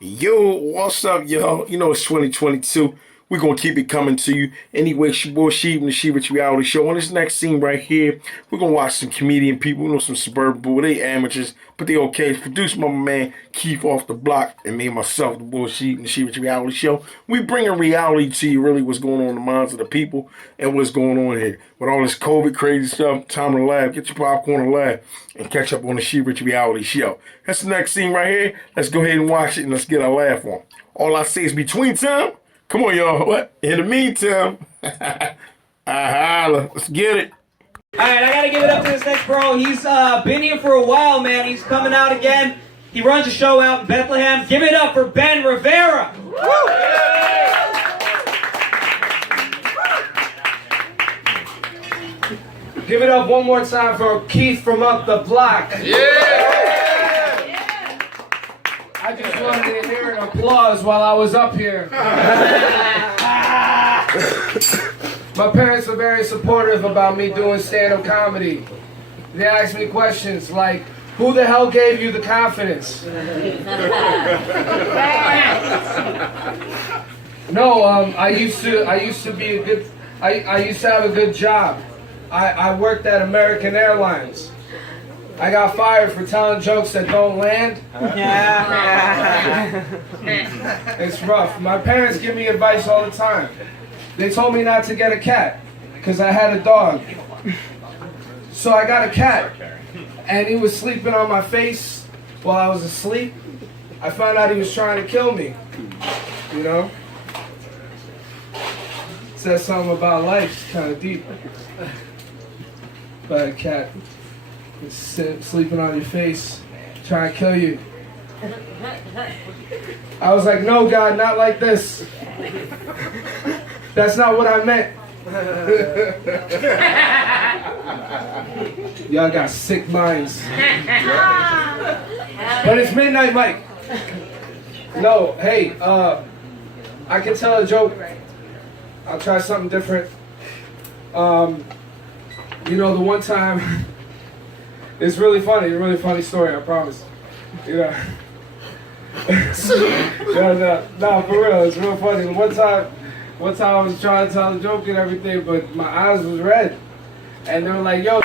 Yo, what's up, y'all? You know it's 2022. We're gonna keep it coming to you. Anyway, it's your boy Sheep and the Sheep Reality Show. On this next scene right here, we're gonna watch some comedian people. You know, some Suburban bull. They amateurs, but they okay. It's produced by my man Keith off the block and me and myself, the boy Sheep and the Sheep Reality Show. We bringing reality to you, really what's going on in the minds of the people and what's going on here. With all this COVID crazy stuff, time to laugh. Get your popcorn and laugh and catch up on the Sheep Reality Show. That's the next scene right here. Let's go ahead and watch it and let's get our laugh on. All I say is between time. Come on, y'all. What? In the meantime, I holla. Let's get it. All right, I got to give it up to this next bro. He's been here for a while, man. He's coming out again. He runs a show out in Bethlehem. Give it up for Ben Rivera. Woo! Give it up one more time for Keith from up the block. Yeah! I just wanted to hear an applause while I was up here. My parents are very supportive about me doing stand-up comedy. They ask me questions like, who the hell gave you the confidence? No, I used to be a good, I used to have a good job. I worked at American Airlines. I got fired for telling jokes that don't land. It's rough. My parents give me advice all the time. They told me not to get a cat because I had a dog. So I got a cat, and he was sleeping on my face while I was asleep. I found out he was trying to kill me. You know? Says something about life. It's kind of deep. But a cat is sleeping on your face, trying to kill you. I was like, no, God, not like this. That's not what I meant. Y'all got sick minds. But it's Midnight Mike. No, hey, I can tell a joke. I'll try something different. You know, the one time, it's really funny story, I promise. You know. No, for real, it's real funny. One time I was trying to tell a joke and everything, but my eyes was red. And they were like, yo.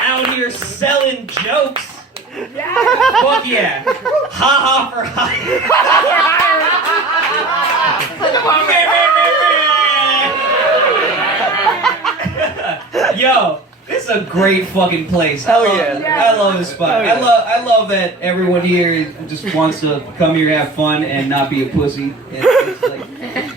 Out here selling jokes. Yeah. Fuck yeah. Ha ha for ha. Yo, this is a great fucking place. Hell yeah. I love this spot. Yeah. I love that everyone here just wants to come here, have fun, and not be a pussy. It's like,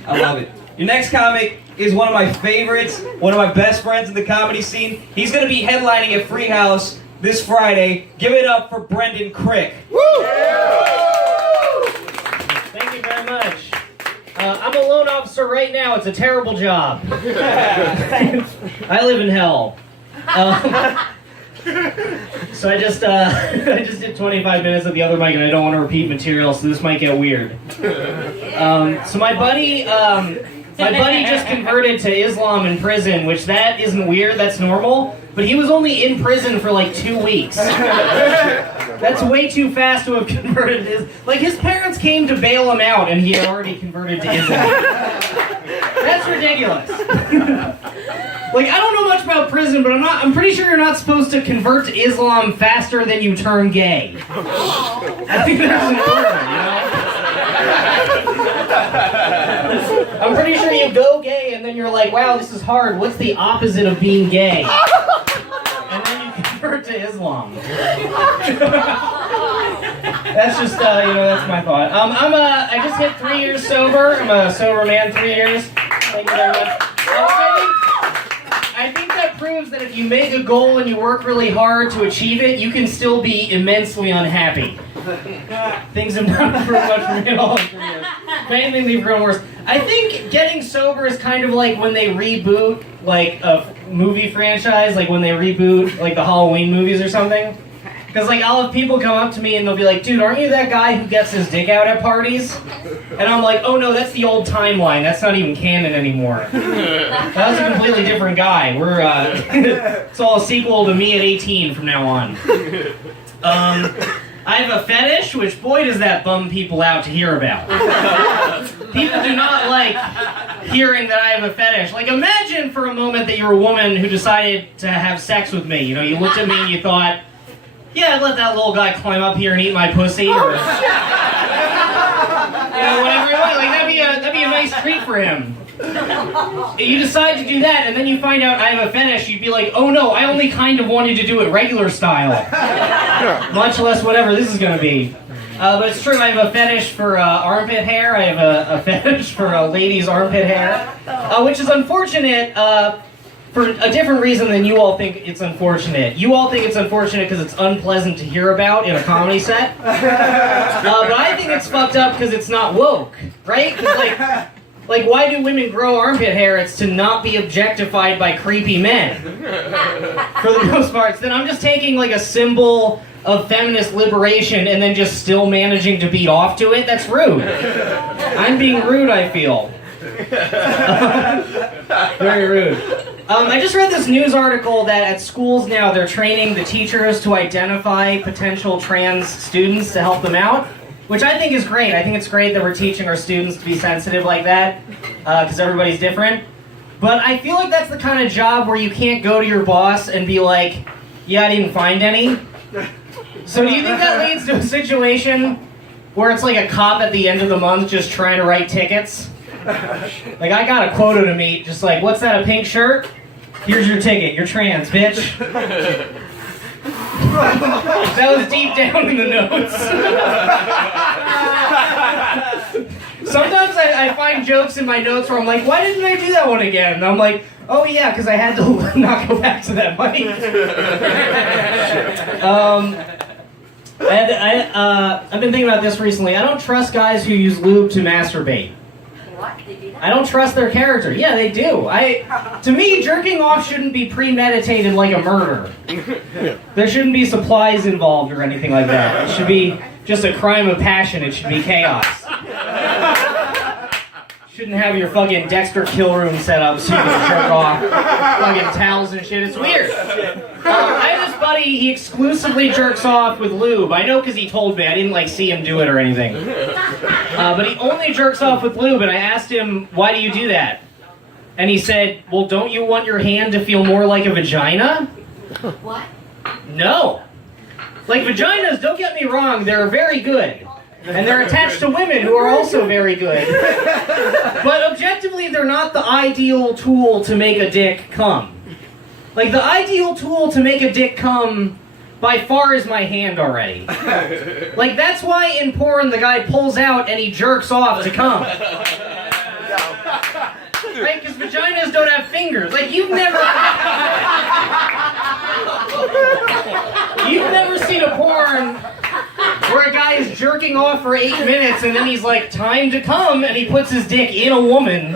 I love it. Your next comic is one of my favorites, one of my best friends in the comedy scene. He's going to be headlining at Free House this Friday. Give it up for Brendan Crick. Woo! Thank you very much. I'm a loan officer right now. It's a terrible job. I live in hell. So I just did 25 minutes at the other mic, and I don't want to repeat material, so this might get weird. So my buddy just converted to Islam in prison, which that isn't weird, that's normal. But he was only in prison for like 2 weeks. That's way too fast to have converted to Islam. Like, his parents came to bail him out, and he had already converted to Islam. That's ridiculous. Like, I don't know much about prison, but I'm pretty sure you're not supposed to convert to Islam faster than you turn gay. I think that's important, you know? I'm pretty sure you go gay and then you're like, wow, this is hard. What's the opposite of being gay? And then you convert to Islam. That's just, that's my thought. I just hit 3 years sober. I'm a sober man, 3 years. Thank you very much. I think that proves that if you make a goal and you work really hard to achieve it, you can still be immensely unhappy. Things have not improved much for me at all. If anything, they've grown worse. I think getting sober is kind of like when they reboot like a movie franchise, like when they reboot like the Halloween movies or something. Because like I'll have people come up to me and they'll be like, dude, aren't you that guy who gets his dick out at parties? And I'm like, oh no, that's the old timeline. That's not even canon anymore. That was a completely different guy. We're it's all a sequel to me at 18 from now on. I have a fetish, which boy does that bum people out to hear about. People do not like hearing that I have a fetish. Like, imagine for a moment that you're a woman who decided to have sex with me. You know, you looked at me and you thought, yeah, I'd let that little guy climb up here and eat my pussy, or whatever it was. Like, that'd be a nice treat for him. You decide to do that, and then you find out I have a fetish, you'd be like, oh no, I only kind of wanted to do it regular style. Much less whatever this is gonna be. But it's true, I have a fetish for armpit hair. I have a fetish for ladies' armpit hair. Which is unfortunate for a different reason than you all think it's unfortunate. You all think it's unfortunate because it's unpleasant to hear about in a comedy set. But I think it's fucked up because it's not woke, right? Because like, why do women grow armpit hair? It's to not be objectified by creepy men. For the most part. Then I'm just taking like a symbol of feminist liberation and then just still managing to beat off to it. That's rude. I'm being rude, I feel. Very rude. I just read this news article that at schools now they're training the teachers to identify potential trans students to help them out. Which I think is great. I think it's great that we're teaching our students to be sensitive like that, because everybody's different. But I feel like that's the kind of job where you can't go to your boss and be like, yeah, I didn't find any. So do you think that leads to a situation where it's like a cop at the end of the month just trying to write tickets? Like, I got a quota to meet, just like, what's that, a pink shirt? Here's your ticket, you're trans, bitch. That was deep down in the notes. Sometimes I find jokes in my notes where I'm like, why didn't I do that one again? And I'm like, oh yeah, because I had to not go back to that money. I've been thinking about this recently. I don't trust guys who use lube to masturbate. What? They do that? I don't trust their character. Yeah, they do. To me, jerking off shouldn't be premeditated like a murder. There shouldn't be supplies involved or anything like that. It should be just a crime of passion. It should be chaos. Shouldn't have your fucking Dexter kill room set up so you can jerk off. Fucking towels and shit. It's weird. I have this buddy, he exclusively jerks off with lube. I know because he told me. I didn't see him do it or anything. But he only jerks off with lube, and I asked him, why do you do that? And he said, well, don't you want your hand to feel more like a vagina? What? No. Like, vaginas, don't get me wrong, they're very good. And they're attached to women who are also very good. But objectively, they're not the ideal tool to make a dick come. Like, the ideal tool to make a dick come, by far, is my hand already. Like, that's why in porn the guy pulls out and he jerks off to come. Right? Because vaginas don't have fingers. Like, you've never seen a porn where a guy is jerking off for 8 minutes and then he's like, time to come, and he puts his dick in a woman.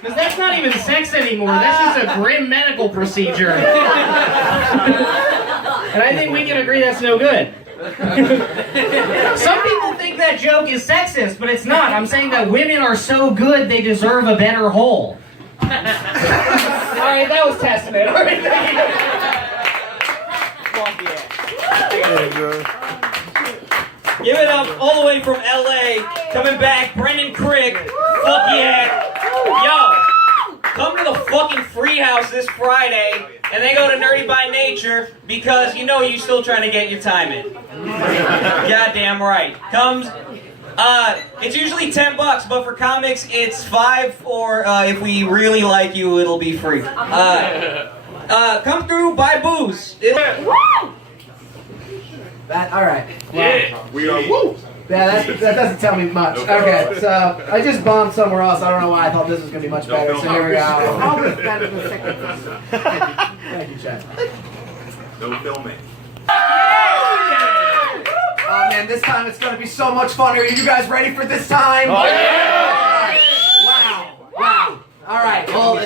Because that's not even sex anymore. That's just a grim medical procedure. And I think we can agree that's no good. Some people think that joke is sexist, but it's not. I'm saying that women are so good they deserve a better hole. Alright, that was testament. All right, thank you. Give it up all the way from LA, coming back, Brendan Crick. Fuck yeah. Yo, come to the fucking Free House this Friday, and then go to Nerdy by Nature, because you know you're still trying to get your time in. Goddamn right. It's usually $10, but for comics it's $5, or if we really like you, it'll be free. Come through, buy booze. All right. Yeah, we are woo. Yeah, that doesn't tell me much. Okay, so I just bombed somewhere else. I don't know why I thought this was going to be much better. So here we go. Always better than second. Thank you, Chad. No filming. Oh man, this time it's going to be so much funner. Are you guys ready for this time? Oh, yeah! Wow. All right. Well,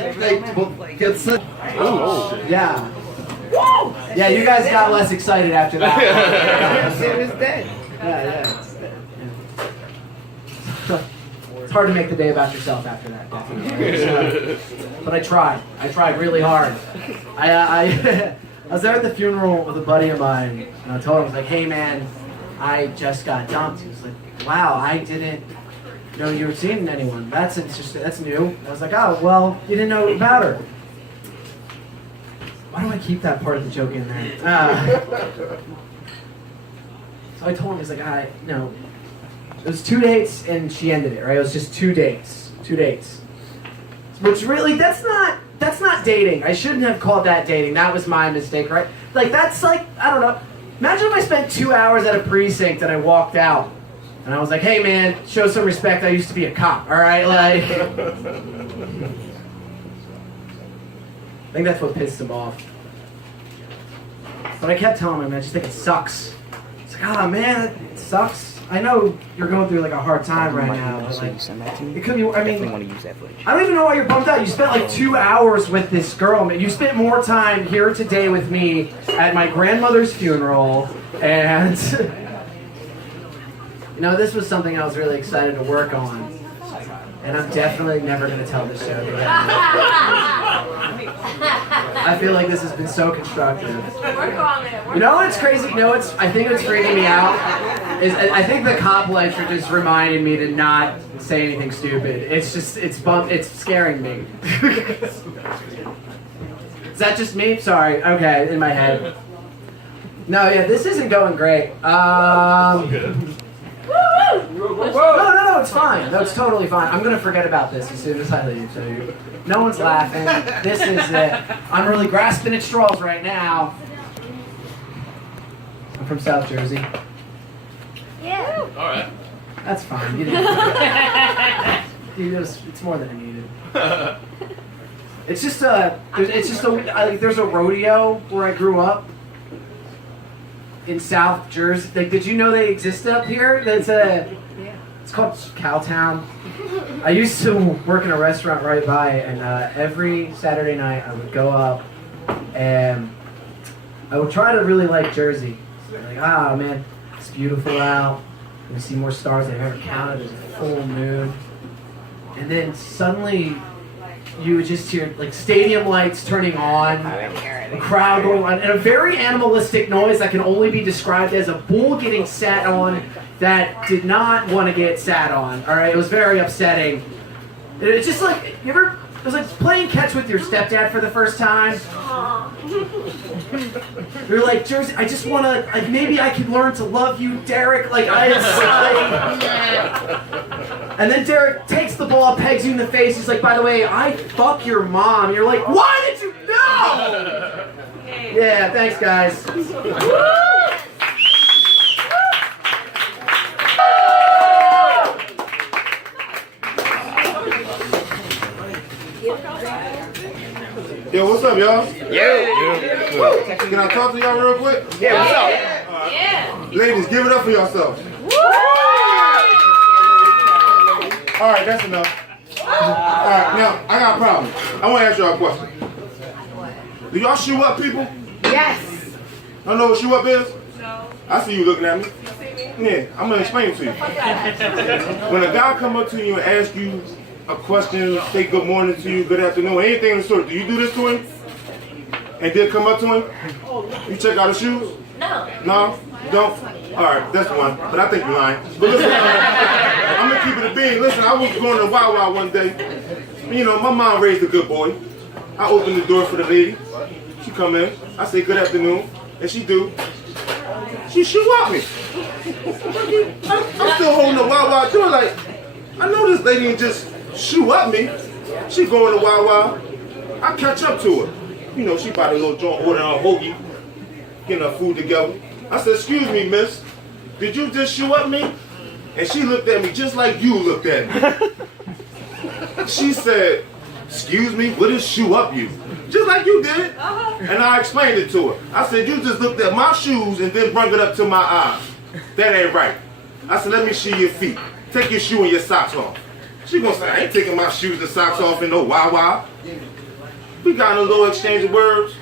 get set. Yeah. Yeah, you guys got less excited after that. It's dead. Yeah. It's hard to make the day about yourself after that, definitely. But I tried. I tried really hard. I was there at the funeral with a buddy of mine, and I told him, I was like, hey man, I just got dumped. He was like, wow, I didn't know you were seeing anyone. That's interesting, that's new. I was like, oh, well, you didn't know about her. Why do I keep that part of the joke in there? So I told him, he's like, no. It was 2 dates and she ended it, right? It was just 2 dates. 2 dates. Which really, that's not dating. I shouldn't have called that dating. That was my mistake, right? Like, that's like, I don't know. Imagine if I spent 2 hours at a precinct and I walked out. And I was like, hey man, show some respect. I used to be a cop, all right? Like, I think that's what pissed him off. But I kept telling him, I just think it sucks. It's like, oh man, it sucks. I know you're going through like a hard time right now, but like, it could be, I mean, I don't even know why you're bummed out. You spent like 2 hours with this girl, man. You spent more time here today with me at my grandmother's funeral, and you know, this was something I was really excited to work on. And I'm definitely never going to tell this joke again. I feel like this has been so constructive. You know what's crazy? You know what's, I think what's freaking me out is I think the cop lights are just reminding me to not say anything stupid. It's just, it's scaring me. Is that just me? Sorry. Okay, in my head. No, yeah, this isn't going great. No, it's fine. No, it's totally fine. I'm gonna forget about this as soon as I leave. So no one's laughing. This is it. I'm really grasping at straws right now. I'm from South Jersey. Yeah. All right. That's fine. It's more than I needed. It's just there's a rodeo where I grew up. In South Jersey. Like, did you know they existed up here? It's called Cowtown. I used to work in a restaurant right by, and every Saturday night I would go up and I would try to really like Jersey. Like, ah man, it's beautiful out. We see more stars than I've ever counted. There's a full moon. And then suddenly you would just hear like stadium lights turning on, the crowd going on, and a very animalistic noise that can only be described as a bull getting sat on that did not want to get sat on. All right, it was very upsetting. It's just like it was like playing catch with your stepdad for the first time. You're like, Jersey, I just want to, like, maybe I could learn to love you, Derek. Like, and then Derek takes the ball, pegs you in the face. He's like, by the way, I fuck your mom. You're like, why did you know? Yeah, thanks, guys. Yo, what's up, y'all? Can I talk to y'all real quick? Yeah, what's up? Yeah. Ladies, give it up for yourselves. All right, that's enough. All right, now, I got a problem. I want to ask y'all a question. Do y'all shoe up people? Yes. I know what shoe up is? No. I see you looking at me. Yeah, I'm going to explain it to you. When a guy come up to you and ask you a question, say good morning to you, good afternoon, anything in the store, do you do this to him? And then come up to him? You check out his shoes? No. No? You don't? Alright, that's one. But I think you're lying. But listen, I'm going to keep it a bean. Listen, I was going to Wow Wow one day. You know, my mom raised a good boy. I opened the door for the lady. She come in. I say good afternoon. And she do. She shoe up me. I'm still holding the Wow Wow door like, I know this lady ain't just shoe up me. She going to Wow Wow. I catch up to her. You know, she bought a little joint, ordering a hoagie, getting her food together. I said, excuse me, miss, did you just shoe up me? And she looked at me just like you looked at me. She said, excuse me, what is shoe up you? Just like you did. And I explained it to her. I said, you just looked at my shoes and then brought it up to my eyes. That ain't right. I said, let me see your feet. Take your shoe and your socks off. She gonna say, I ain't taking my shoes and socks off in no Wow Wow. We got in a little exchange of words.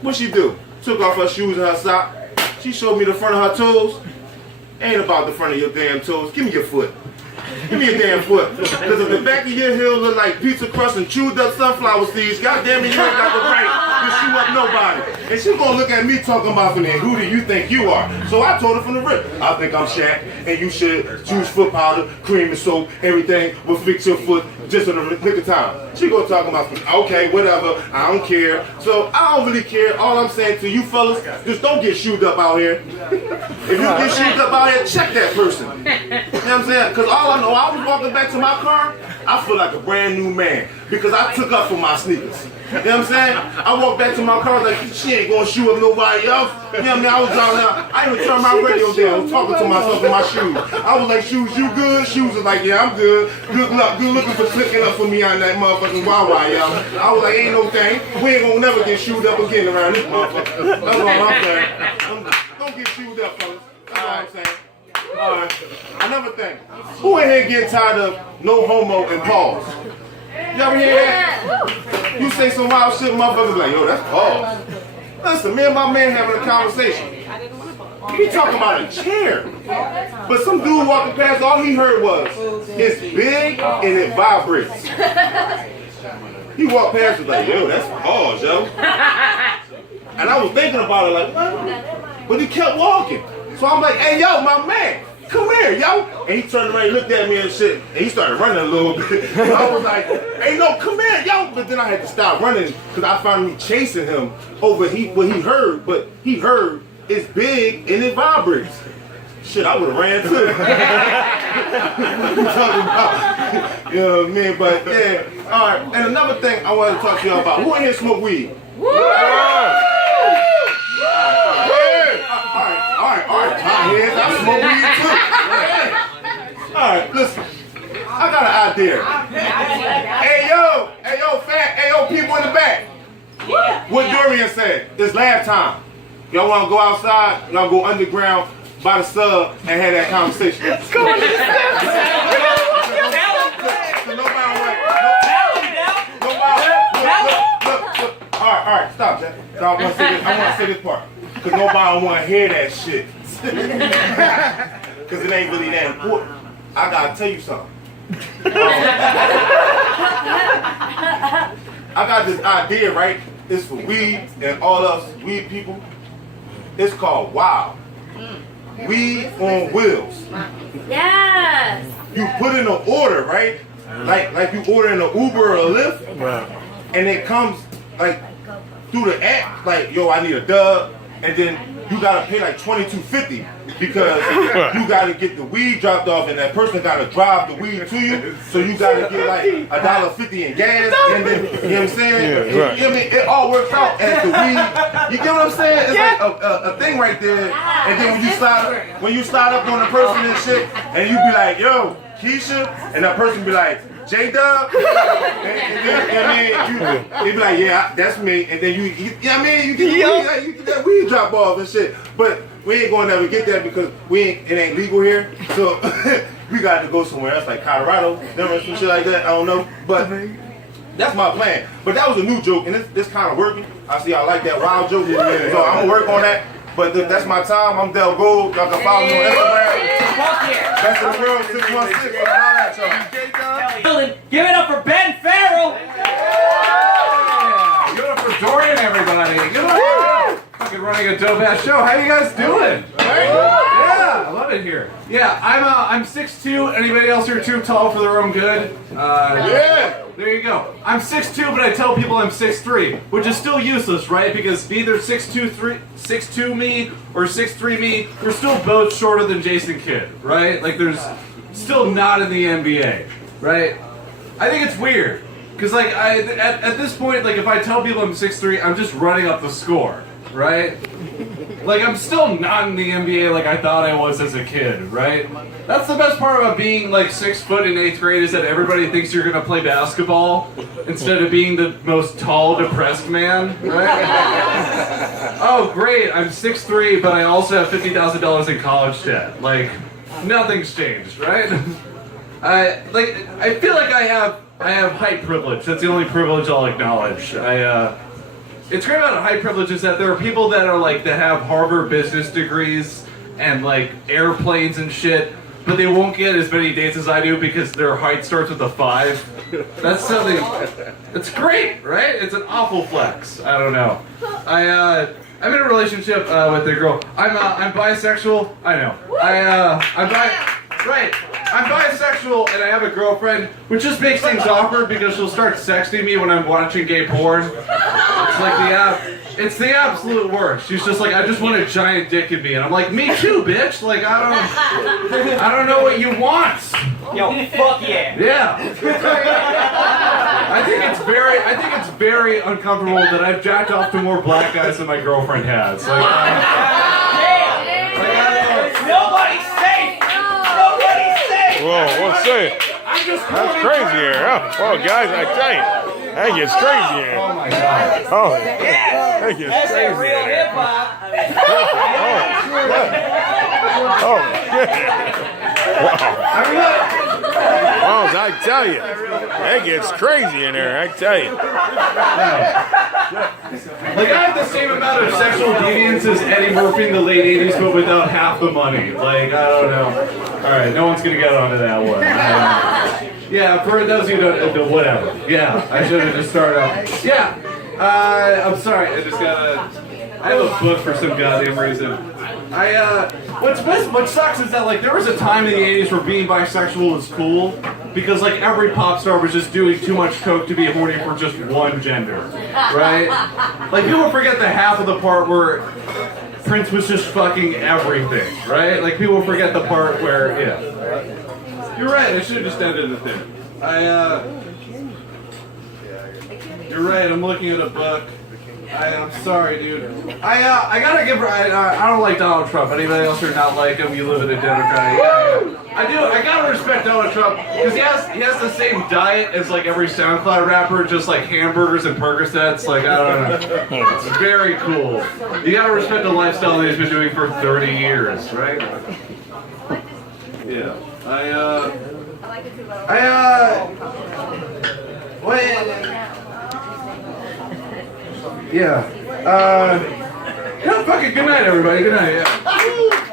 What she do? Took off her shoes and her sock. She showed me the front of her toes. Ain't about the front of your damn toes. Give me your foot. Give me your damn foot. Because if the back of your heel look like pizza crust and chewed up sunflower seeds, goddamn it, you ain't got the right to shoe up nobody. And she gonna look at me talking about, who do you think you are? So I told her from the rip, I think I'm Shaq, and you should choose foot powder, cream and soap, everything will fix your foot just in the nick of time. She gonna talk about, okay, whatever, I don't care. So I don't really care. All I'm saying to you fellas, just don't get shoed up out here. If you get shoed up out here, check that person. You know what I'm saying? Because all I know, I was walking back to my car, I feel like a brand new man because I took up for my sneakers. You know what I'm saying? I walked back to my car like, she ain't gonna shoe up nobody else. You know what I mean? I was driving out. I even turned my radio down. I was talking to myself in my shoes. I was like, shoes, you good? Shoes was like, yeah, I'm good. Good luck. Good looking for clicking up for me on that motherfucking Wawa, y'all. I was like, ain't no thing. We ain't gonna never get shoed up again around this motherfucker. That's all I'm saying. Don't get shoed up, fellas. That's all I'm saying. Alright. Another thing. Who in here get tired of no homo and pause? You ever hear that? You say some wild shit, motherfuckers like, yo, that's pause. Listen, me and my man having a conversation. He talking about a chair. But some dude walking past, all he heard was, it's big and it vibrates. He walked past and was like, yo, that's pause, yo. And I was thinking about it like, what? But he kept walking. So I'm like, hey, yo, my man, come here, yo. And he turned around, he looked at me and shit, and he started running a little bit. And I was like, hey, no, come here, yo. But then I had to stop running because I found me chasing him over what he heard, but he heard it's big and it vibrates. Shit, I would have ran too. What you talking about? You know what I mean? But yeah, all right. And another thing I wanted to talk to y'all about. Who in here smoke weed? Alright, my heads, I smoke weed too. Alright, listen. I got an idea. Hey yo, fat, hey yo, people in the back. What Dorian said, it's last time. Y'all wanna go outside, y'all go underground by the sub and have that conversation. Let's go to the steps. Alright, stop, Jack. I want to say this part. Because nobody want to hear that shit. Because it ain't really that important. I got to tell you something. I got this idea, right? It's for weed and all us weed people. It's called WOW. Weed on wheels. Yes. You put in an order, right? Like you order in an Uber or a Lyft. And it comes like through the app, like, yo, I need a dub. And then you gotta pay like $22.50 because you gotta get the weed dropped off and that person gotta drive the weed to you. So you gotta get like $1.50 in gas and then, you know what I'm saying? Yeah, right. You know what I mean? It all works out as the weed. You get what I'm saying? It's like a thing right there. And then when you slide up on the person and shit, and you be like, yo, Keisha, and that person be like, J-Dub, and then they be like, yeah, that's me, and then you know what I mean, you get that weed drop off and shit, but we ain't gonna never get that because it ain't legal here, so we got to go somewhere else like Colorado, some shit like that, I don't know, but that's my plan. But that was a new joke, and this kind of working. I see y'all like that wild joke, so I'm gonna work on that. But that's my time. I'm Del Gold. Y'all can follow me on Instagram. Best in the world, 616. Give it up for Ben Farrell. Give it up for Dorian, everybody. Give it up. Fucking running a dope ass show. How you guys doing? Yeah, I love it here. Yeah, I'm 6'2". Anybody else here too tall for their own good? Yeah. There you go. I'm 6'2", but I tell people I'm 6'3", which is still useless, right? Because either 6'2" me or 6'3" me, we're still both shorter than Jason Kidd, right? Like there's still not in the NBA, right? I think it's weird because like at this point, like if I tell people I'm 6'3", I'm just running up the score, right? Like I'm still not in the NBA like I thought I was as a kid, right? That's the best part about being like 6 foot in 8th grade is that everybody thinks you're gonna play basketball instead of being the most tall, depressed man, right? Oh great, I'm 6'3", but I also have $50,000 in college debt. Like nothing's changed, right? I feel like I have height privilege. That's the only privilege I'll acknowledge. It's great about height privilege is that there are people that are like that have Harvard business degrees and like airplanes and shit, but they won't get as many dates as I do because their height starts with a 5. That's something. It's great, right? It's an awful flex. I don't know. I'm in a relationship with a girl. I'm bisexual. I know. I'm bisexual and I have a girlfriend, which just makes things awkward because she'll start sexting me when I'm watching gay porn. It's the absolute worst. She's just like, I just want a giant dick in me, and I'm like, me too, bitch. Like I don't know what you want. Yo, fuck yeah. Yeah. I think it's very uncomfortable that I've jacked off to more black guys than my girlfriend has. Nobody's safe. Nobody's safe. Whoa, what's that? That's crazy here. Oh, guys, I tell you, that gets crazy here. Oh my god. Oh, Yeah. that gets That's crazy a real here. hip hop. Oh, wow. I tell you, that gets crazy in there. I tell you. Like I have the same amount of sexual deviance as Eddie Murphy in the late 80s, but without half the money. Like, I don't know. Alright, no one's gonna get onto that one. Yeah, for those who don't know, whatever. Yeah, I should have just started off. Yeah, I'm sorry, I have a book for some goddamn reason. What sucks is that, like, there was a time in the 80s where being bisexual was cool, because, like, every pop star was just doing too much coke to be horny for just one gender, right? Like, people forget the half of the part where Prince was just fucking everything, right? Like, people forget the part where, yeah. You're right, I should have just ended the thing. You're right, I'm looking at a book. I'm sorry, dude. I gotta give. I don't like Donald Trump. Anybody else here not like him? You live in a Democratic. Yeah. I do. I gotta respect Donald Trump because he has the same diet as like every SoundCloud rapper, just like hamburgers and Percocets. Like I don't know. It's very cool. You gotta respect the lifestyle that he's been doing for 30 years, right? Yeah. Yeah. Yeah, fucking good night, everybody. Good night, yeah.